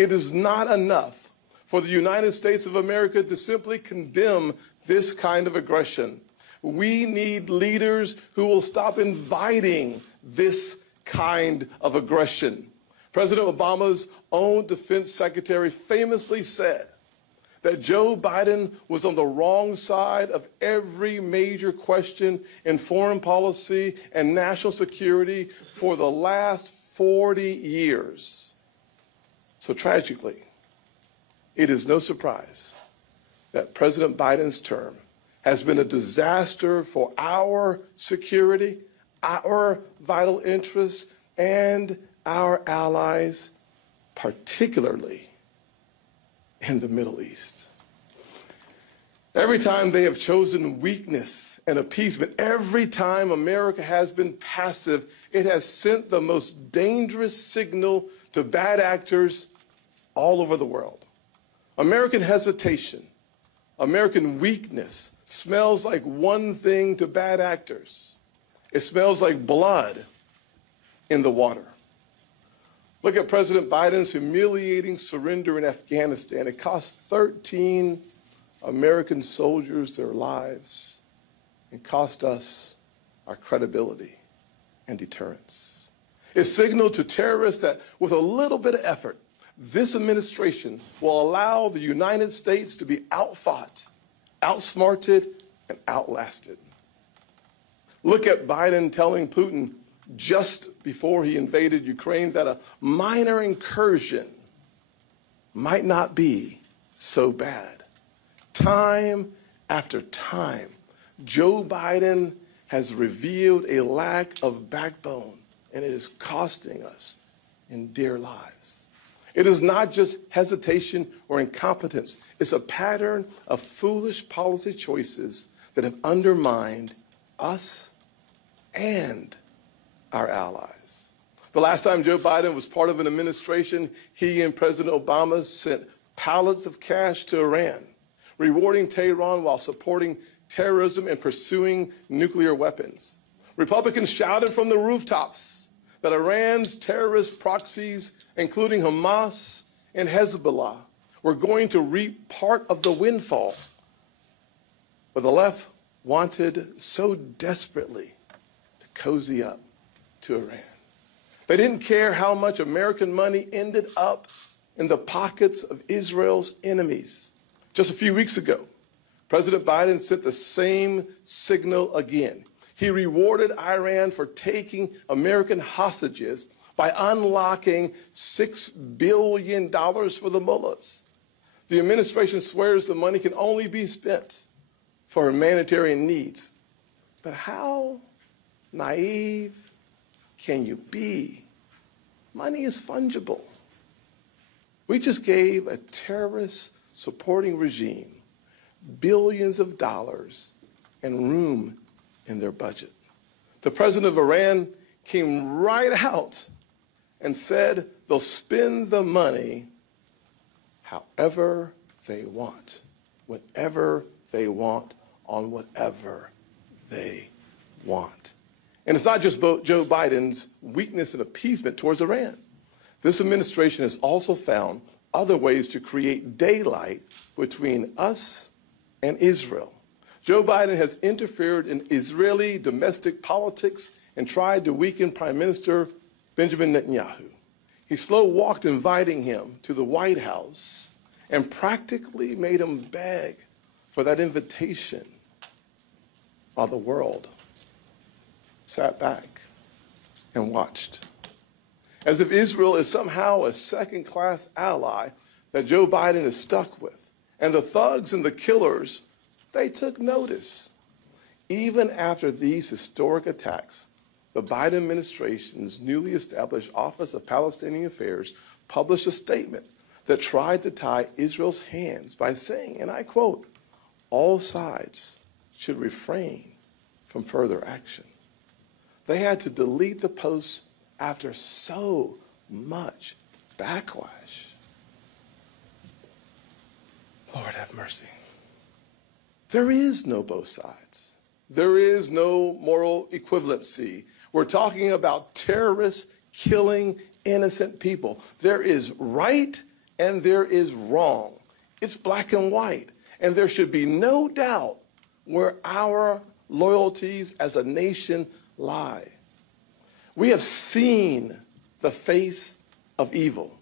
It is not enough for the United States of America to simply condemn this kind of aggression. We need leaders who will stop inviting this kind of aggression. President Obama's own defense secretary famously said that Joe Biden was on the wrong side of every major question in foreign policy and national security for the last 40 years. So tragically, it is no surprise that President Biden's term has been a disaster for our security, our vital interests, and our allies, particularly in the Middle East. Every time they have chosen weakness and appeasement, every time America has been passive, it has sent the most dangerous signal to bad actors all over the world. American hesitation, American weakness smells like one thing to bad actors. It smells like blood in the water. Look at President Biden's humiliating surrender in Afghanistan. It cost 13 American soldiers their lives and cost us our credibility and deterrence. It signaled to terrorists that with a little bit of effort, this administration will allow the United States to be outfought, outsmarted, and outlasted. Look at Biden telling Putin just before he invaded Ukraine that a minor incursion might not be so bad. Time after time, Joe Biden has revealed a lack of backbone, and it is costing us in dear lives. It is not just hesitation or incompetence. It's a pattern of foolish policy choices that have undermined us and our allies. The last time Joe Biden was part of an administration, he and President Obama sent pallets of cash to Iran, rewarding Tehran while supporting terrorism and pursuing nuclear weapons. Republicans shouted from the rooftops that Iran's terrorist proxies, including Hamas and Hezbollah, were going to reap part of the windfall. But the left wanted so desperately to cozy up to Iran. They didn't care how much American money ended up in the pockets of Israel's enemies. Just a few weeks ago, President Biden sent the same signal again. He rewarded Iran for taking American hostages by unlocking $6 billion for the mullahs. The administration swears the money can only be spent for humanitarian needs. But how naive can you be? Money is fungible. We just gave a terrorist supporting regime billions of dollars and room in their budget. The president of Iran came right out and said they'll spend the money however they want, whenever they want, on whatever they want. And it's not just Joe Biden's weakness and appeasement towards Iran. This administration has also found other ways to create daylight between us and Israel. Joe Biden has interfered in Israeli domestic politics and tried to weaken Prime Minister Benjamin Netanyahu. He slow-walked inviting him to the White House and practically made him beg for that invitation while the world sat back and watched. As if Israel is somehow a second-class ally that Joe Biden is stuck with. And the thugs and the killers, they took notice. Even after these historic attacks, the Biden administration's newly established Office of Palestinian Affairs published a statement that tried to tie Israel's hands by saying, and I quote, "All sides should refrain from further action." They had to delete the posts after so much backlash. Lord have mercy. There is no both sides. There is no moral equivalency. We're talking about terrorists killing innocent people. There is right and there is wrong. It's black and white. And there should be no doubt where our loyalties as a nation lie. We have seen the face of evil.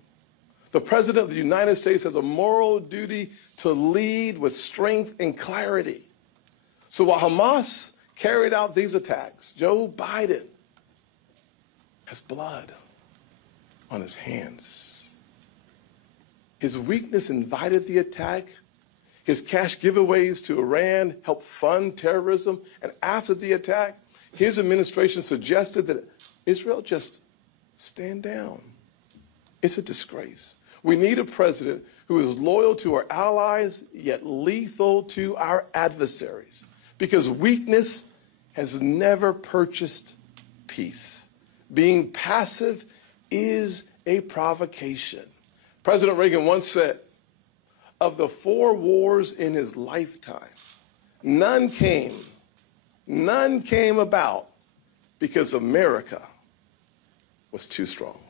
The President of the United States has a moral duty to lead with strength and clarity. So while Hamas carried out these attacks, Joe Biden has blood on his hands. His weakness invited the attack. His cash giveaways to Iran helped fund terrorism. And after the attack, his administration suggested that Israel just stand down. It's a disgrace. We need a president who is loyal to our allies, yet lethal to our adversaries, because weakness has never purchased peace. Being passive is a provocation. President Reagan once said, of the 4 wars in his lifetime, none came about because America was too strong.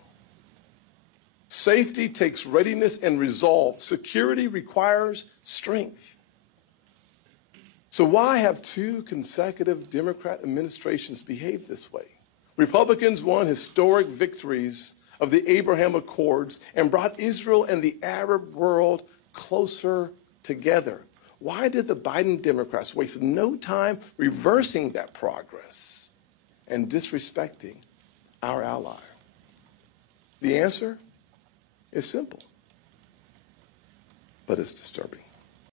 Safety takes readiness and resolve. Security requires strength. So why have 2 consecutive Democrat administrations behaved this way? Republicans won historic victories of the Abraham Accords and brought Israel and the Arab world closer together. Why did the Biden Democrats waste no time reversing that progress and disrespecting our ally? The answer is simple, but it's disturbing.